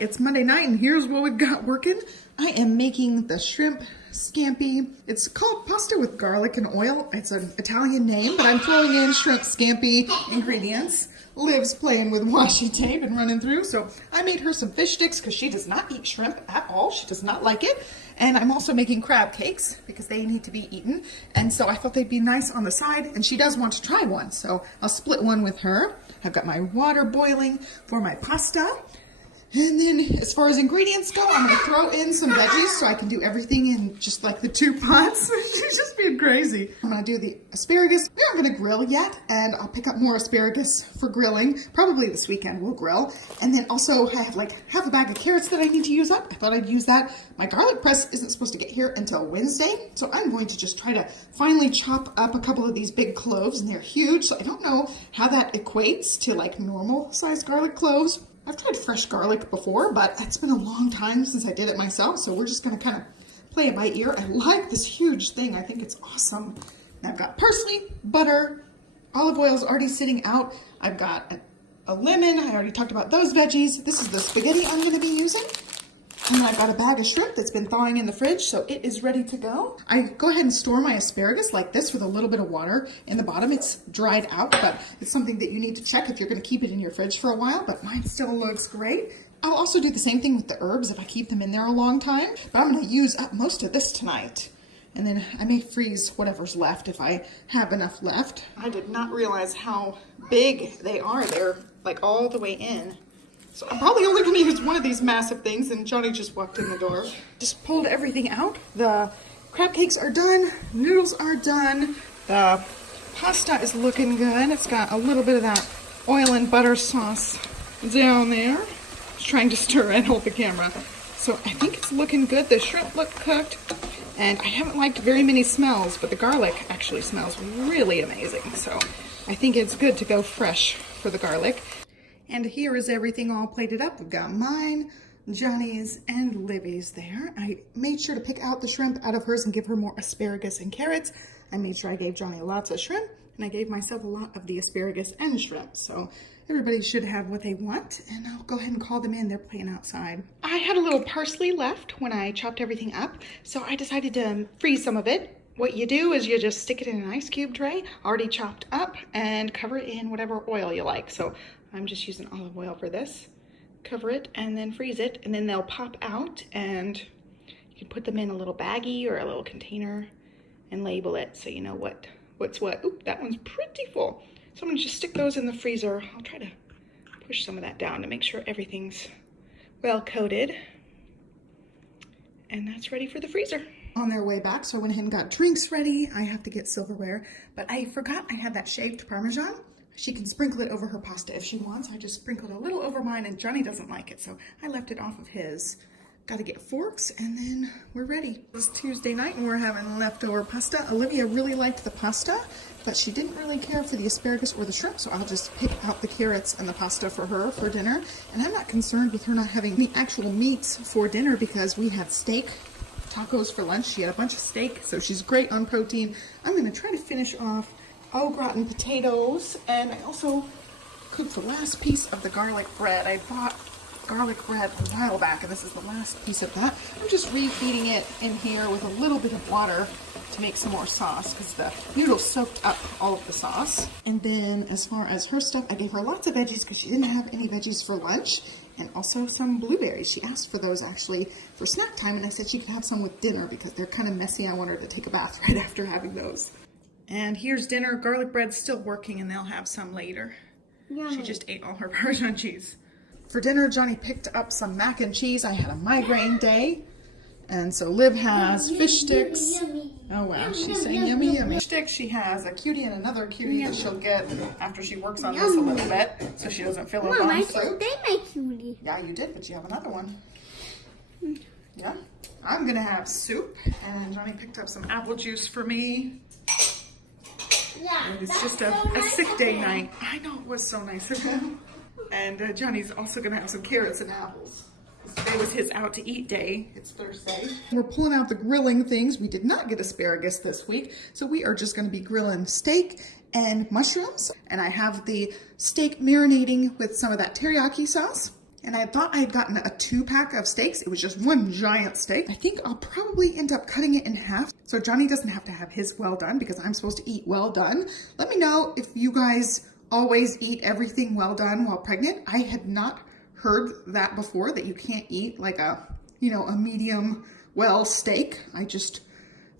It's Monday night and here's what we've got working. I am making the shrimp scampi. It's called pasta with garlic and oil. It's an Italian name, but I'm throwing in shrimp scampi ingredients. Liv's playing with washi tape and running through, so I made her some fish sticks because she does not eat shrimp at all. She does not like it. And I'm also making crab cakes because they need to be eaten. And so I thought they'd be nice on the side, and she does want to try one, so I'll split one with her. I've got my water boiling for my pasta. And then as far as ingredients go, I'm going to throw in some veggies so I can do everything in just like the 2 pots. She's just being crazy. I'm going to do the asparagus. We're not going to grill yet, and I'll pick up more asparagus for grilling. Probably this weekend we'll grill. And then also I have like half a bag of carrots that I need to use up. I thought I'd use that. My garlic press isn't supposed to get here until Wednesday, so I'm going to just try to finally chop up a couple of these big cloves, and they're huge, so I don't know how that equates to like normal sized garlic cloves. I've tried fresh garlic before, but it's been a long time since I did it myself, so we're just going to kind of play it by ear. I like this huge thing. I think it's awesome. And I've got parsley, butter, olive oil is already sitting out. I've got a lemon. I already talked about those veggies. This is the spaghetti I'm going to be using. And then I've got a bag of shrimp that's been thawing in the fridge, so it is ready to go. I go ahead and store my asparagus like this with a little bit of water in the bottom. It's dried out, but it's something that you need to check if you're going to keep it in your fridge for a while, but mine still looks great. I'll also do the same thing with the herbs if I keep them in there a long time, but I'm going to use up most of this tonight. And then I may freeze whatever's left if I have enough left. I did not realize how big they are. They're like all the way in. So I'm probably only going to use one of these massive things, and Johnny just walked in the door. Just pulled everything out. The crab cakes are done. Noodles are done. The pasta is looking good. It's got a little bit of that oil and butter sauce down there. Just trying to stir and hold the camera. So I think it's looking good. The shrimp look cooked. And I haven't liked very many smells, but the garlic actually smells really amazing. So I think it's good to go fresh for the garlic. And here is everything all plated up. We've got mine, Johnny's, and Livy's there. I made sure to pick out the shrimp out of hers and give her more asparagus and carrots. I made sure I gave Johnny lots of shrimp, and I gave myself a lot of the asparagus and shrimp. So everybody should have what they want, and I'll go ahead and call them in. They're playing outside. I had a little parsley left when I chopped everything up, so I decided to freeze some of it. What you do is you just stick it in an ice cube tray, already chopped up, and cover it in whatever oil you like. So I'm just using olive oil for this. Cover it and then freeze it, and then they'll pop out, and you can put them in a little baggie or a little container and label it so you know what's what. Oop, that one's pretty full. So I'm gonna just stick those in the freezer. I'll try to push some of that down to make sure everything's well coated. And that's ready for the freezer. On their way back, so I went ahead and got drinks ready. I have to get silverware, but I forgot I had that shaved Parmesan. She can sprinkle it over her pasta if she wants. I just sprinkled a little over mine, and Johnny doesn't like it, so I left it off of his. Got to get forks, and then we're ready. It's Tuesday night, and we're having leftover pasta. Olivia really liked the pasta, but she didn't really care for the asparagus or the shrimp, so I'll just pick out the carrots and the pasta for her for dinner. And I'm not concerned with her not having the actual meats for dinner because we had steak tacos for lunch. She had a bunch of steak, so she's great on protein. I'm going to try to finish off au gratin potatoes, and I also cooked the last piece of the garlic bread. I bought garlic bread a while back, and this is the last piece of that. I'm just refeeding it in here with a little bit of water to make some more sauce because the noodles soaked up all of the sauce. And then as far as her stuff, I gave her lots of veggies because she didn't have any veggies for lunch, and also some blueberries. She asked for those actually for snack time, and I said she could have some with dinner because they're kind of messy. I want her to take a bath right after having those. And here's dinner. Garlic bread's still working, and they'll have some later. Yummy. She just ate all her Parmesan cheese. For dinner, Johnny picked up some mac and cheese. I had a migraine day, and so Liv has fish sticks. Yummy. Oh wow, she's saying yummy, yummy. Fish sticks. She has a cutie and another cutie that she'll get after she works on this a little bit, so she doesn't feel Mom, I fruit. did my cutie. Yeah, you did, but you have another one. Yeah, I'm gonna have soup, and Johnny picked up some apple juice for me. Yeah, And it's just a sick day night. I know, it was so nice of him. And Johnny's also going to have some carrots and apples. Today was his out to eat day. It's Thursday. We're pulling out the grilling things. We did not get asparagus this week, so we are just going to be grilling steak and mushrooms. And I have the steak marinating with some of that teriyaki sauce. And I thought I had gotten a 2-pack of steaks. It was just one giant steak. I think I'll probably end up cutting it in half so Johnny doesn't have to have his well done because I'm supposed to eat well done. Let me know if you guys always eat everything well done while pregnant. I had not heard that before, that you can't eat like a, you know, a medium well steak. I just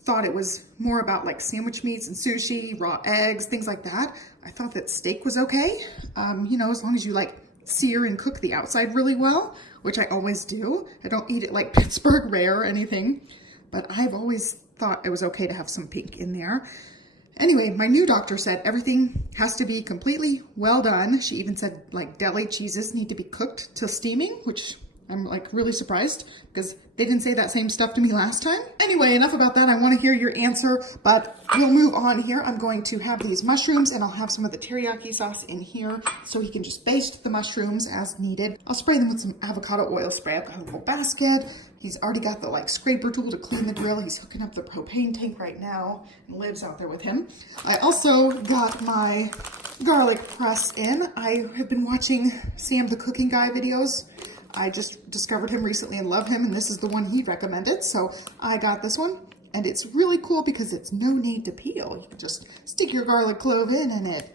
thought it was more about like sandwich meats and sushi, raw eggs, things like that. I thought that steak was okay. You know, as long as you like sear and cook the outside really well, which I always do. I don't eat it like Pittsburgh rare or anything, but I've always thought it was okay to have some pink in there. Anyway, my new doctor said everything has to be completely well done. She even said like deli cheeses need to be cooked to steaming, which I'm like really surprised because they didn't say that same stuff to me last time. Anyway, enough about that. I want to hear your answer, but we'll move on here. I'm going to have these mushrooms and I'll have some of the teriyaki sauce in here so he can just baste the mushrooms as needed. I'll spray them with some avocado oil spray. I've got a little basket. He's already got the like scraper tool to clean the grill. He's hooking up the propane tank right now and Liv's out there with him. I also got my garlic press in. I have been watching Sam the Cooking Guy videos. I just discovered him recently and love him, and this is the one he recommended, so I got this one. And it's really cool because it's no need to peel. You can just stick your garlic clove in and it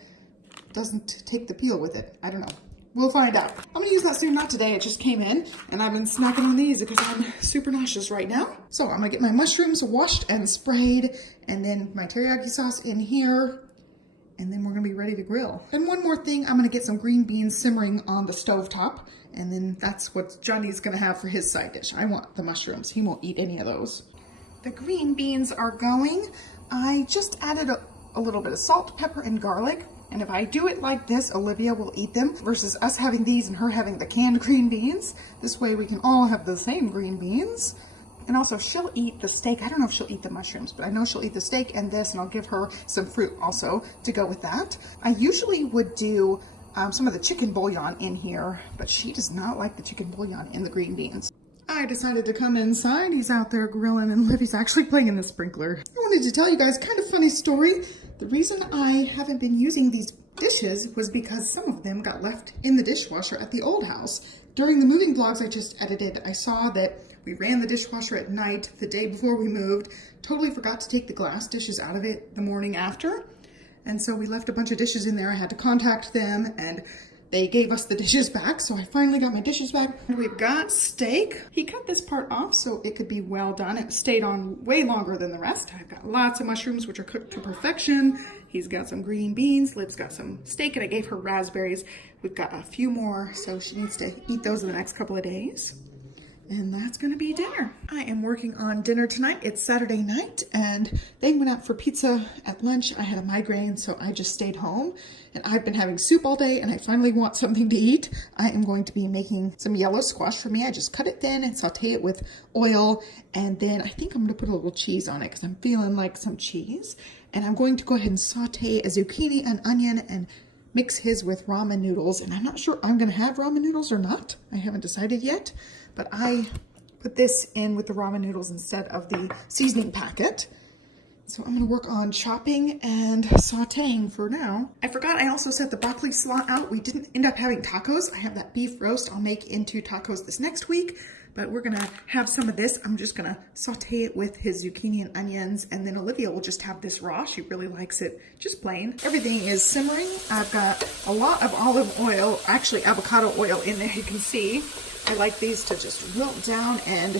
doesn't take the peel with it. I don't know. We'll find out. I'm gonna use that soon, not today. It just came in and I've been snacking on these because I'm super nauseous right now. So I'm gonna get my mushrooms washed and sprayed and then my teriyaki sauce in here. And then we're gonna be ready to grill. And one more thing, I'm gonna get some green beans simmering on the stovetop, and then that's what Johnny's gonna have for his side dish. I want the mushrooms. He won't eat any of those. The green beans are going. I just added a little bit of salt, pepper, and garlic. And if I do it like this, Olivia will eat them versus us having these and her having the canned green beans. This way we can all have the same green beans. And also she'll eat the steak. I don't know if she'll eat the mushrooms, but I know she'll eat the steak and this, and I'll give her some fruit also to go with that. I usually would do some of the chicken bouillon in here, but she does not like the chicken bouillon in the green beans. I decided to come inside. He's out there grilling and Livy's actually playing in the sprinkler. I wanted to tell you guys kind of funny story. The reason I haven't been using these dishes was because some of them got left in the dishwasher at the old house. During the moving vlogs I just edited, I saw that we ran the dishwasher at night the day before we moved, totally forgot to take the glass dishes out of it the morning after. And so we left a bunch of dishes in there. I had to contact them and they gave us the dishes back. So I finally got my dishes back. We've got steak. He cut this part off so it could be well done. It stayed on way longer than the rest. I've got lots of mushrooms, which are cooked to perfection. He's got some green beans. Liv's got some steak and I gave her raspberries. We've got a few more, so she needs to eat those in the next couple of days. And that's gonna be dinner. I am working on dinner tonight. It's Saturday night and they went out for pizza at lunch. I had a migraine, so I just stayed home. And I've been having soup all day and I finally want something to eat. I am going to be making some yellow squash for me. I just cut it thin and saute it with oil. And then I think I'm gonna put a little cheese on it because I'm feeling like some cheese. And I'm going to go ahead and saute a zucchini, an onion, and mix his with ramen noodles. And I'm not sure I'm gonna have ramen noodles or not. I haven't decided yet. But I put this in with the ramen noodles instead of the seasoning packet. So I'm gonna work on chopping and sauteing for now. I forgot I also set the broccoli slot out. We didn't end up having tacos. I have that beef roast I'll make into tacos this next week, but we're gonna have some of this. I'm just gonna saute it with his zucchini and onions, and then Olivia will just have this raw. She really likes it just plain. Everything is simmering. I've got a lot of olive oil, actually avocado oil in there, you can see. I like these to just wilt down and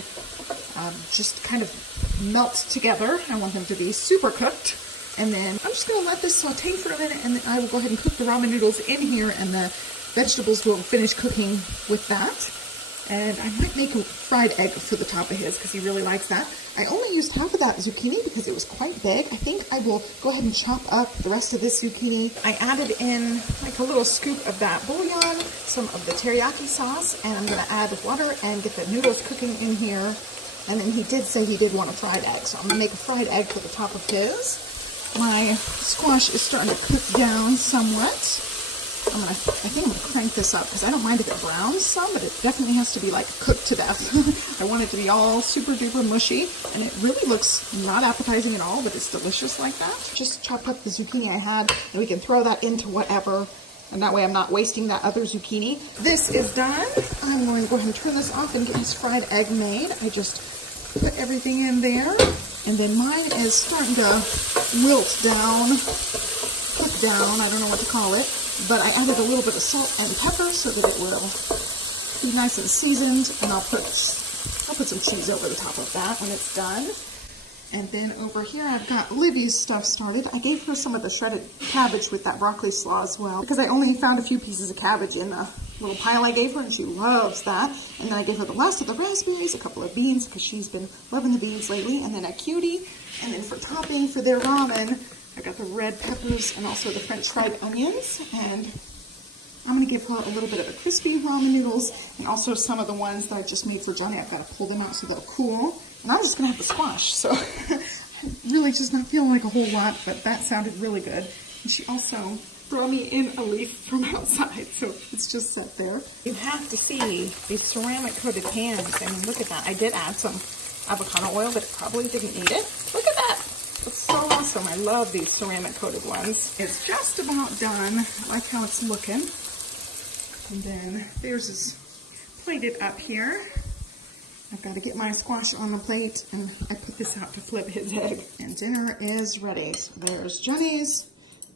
just kind of melt together. I want them to be super cooked. And then I'm just gonna let this saute for a minute and then I will go ahead and cook the ramen noodles in here and the vegetables will finish cooking with that. And I might make a fried egg for the top of his because he really likes that. I only used half of that zucchini because it was quite big. I think I will go ahead and chop up the rest of this zucchini. I added in like a little scoop of that bouillon, some of the teriyaki sauce, and I'm gonna add water and get the noodles cooking in here. And then he did say he did want a fried egg, so I'm gonna make a fried egg for the top of his. My squash is starting to cook down somewhat. I think I'm gonna crank this up because I don't mind if it browns some, but it definitely has to be like cooked to death. I want it to be all super duper mushy, and it really looks not appetizing at all, but it's delicious like that. Just chop up the zucchini I had, and we can throw that into whatever. And that way I'm not wasting that other zucchini. This is done. I'm going to go ahead and turn this off and get this fried egg made. I just put everything in there. And then mine is starting to wilt down, cook down, I don't know what to call it. But I added a little bit of salt and pepper so that it will be nice and seasoned. And I'll put some cheese over the top of that when it's done. And then over here I've got Olivia's stuff started. I gave her some of the shredded cabbage with that broccoli slaw as well, because I only found a few pieces of cabbage in the little pile I gave her, and she loves that. And then I gave her the last of the raspberries, a couple of beans, because she's been loving the beans lately, and then a cutie. And then for topping for their ramen, I got the red peppers and also the French fried onions. And I'm going to give her a little bit of the crispy ramen noodles and also some of the ones that I just made for Johnny. I've got to pull them out so they'll cool. And I'm just going to have the squash. So I'm really just not feeling like a whole lot, but that sounded really good. And she also threw me in a leaf from outside, so it's just set there. You have to see these ceramic coated pans. I mean, look at that. I did add some avocado oil, but it probably didn't need it. Look at that. It's so awesome. I love these ceramic coated ones. It's just about done. I like how it's looking. And then theirs is plated up here. I've got to get my squash on the plate, and I put this out to flip his egg. And dinner is ready. So there's Johnny's,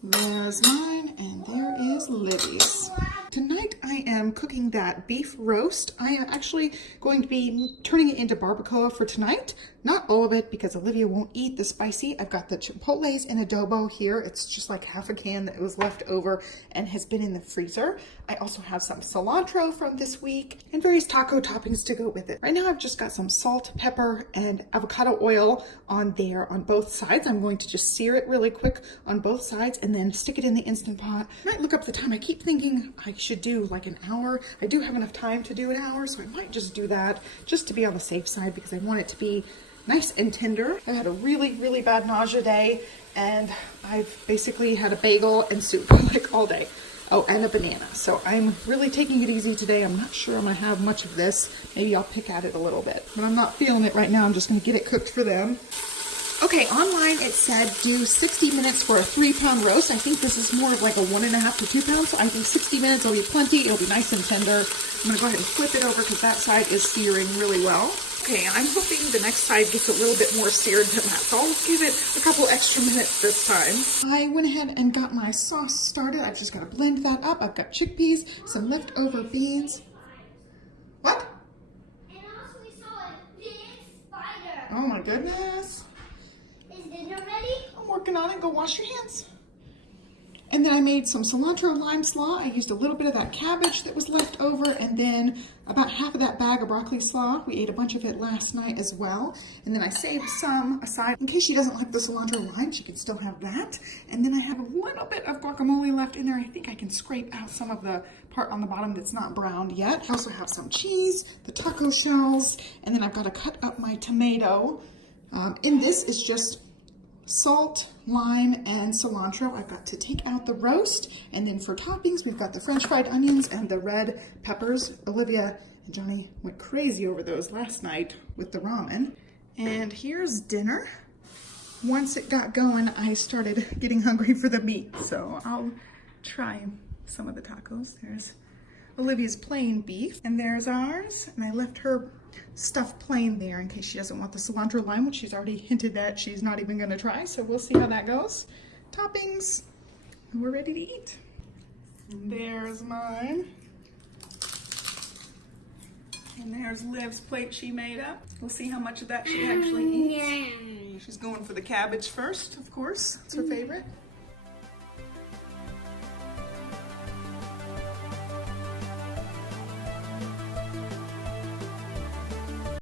there's mine, and there is Livy's. Tonight I am cooking that beef roast. I am actually going to be turning it into barbacoa for tonight. Not all of it because Olivia won't eat the spicy. I've got the chipotles and adobo here. It's just like half a can that was left over and has been in the freezer. I also have some cilantro from this week and various taco toppings to go with it. Right now I've just got some salt, pepper, and avocado oil on there on both sides. I'm going to just sear it really quick on both sides and then stick it in the Instant Pot. I might look up the time. I keep thinking I should do like an hour. I do have enough time to do an hour, so I might just do that just to be on the safe side because I want it to be nice and tender. I had a really, really bad nausea day, and I've basically had a bagel and soup like all day. Oh, and a banana. So I'm really taking it easy today. I'm not sure I'm gonna have much of this. Maybe I'll pick at it a little bit, but I'm not feeling it right now. I'm just gonna get it cooked for them. Okay, online it said do 60 minutes for a 3-pound roast. I think this is more of like a 1.5 to 2 pounds. So I think 60 minutes will be plenty. It'll be nice and tender. I'm gonna go ahead and flip it over because that side is searing really well. Okay, I'm hoping the next side gets a little bit more seared than that, so I'll give it a couple extra minutes this time. I went ahead and got my sauce started. I've just got to blend that up. I've got chickpeas, some leftover beans. What? And also we saw a big spider. Oh my goodness. Is dinner ready? I'm working on it. Go wash your hands. And then I made some cilantro lime slaw. I used a little bit of that cabbage that was left over, and then about half of that bag of broccoli slaw. We ate a bunch of it last night as well. And then I saved some aside in case she doesn't like the cilantro lime. She can still have that. And then I have a little bit of guacamole left in there. I think I can scrape out some of the part on the bottom that's not browned yet. I also have some cheese, the taco shells, and then I've got to cut up my tomato. In this is just salt, lime, and cilantro. I've got to take out the roast, and then for toppings we've got the French fried onions and the red peppers. Olivia and Johnny went crazy over those last night with the ramen. And here's dinner. Once it got going, I started getting hungry for the meat, so I'll try some of the tacos. There's Olivia's plain beef, and there's ours, and I left her stuff plain there in case she doesn't want the cilantro lime, which she's already hinted that she's not even going to try, so we'll see how that goes. Toppings, and we're ready to eat. And there's mine. And there's Liv's plate she made up. We'll see how much of that she actually eats. She's going for the cabbage first, of course. It's her favorite.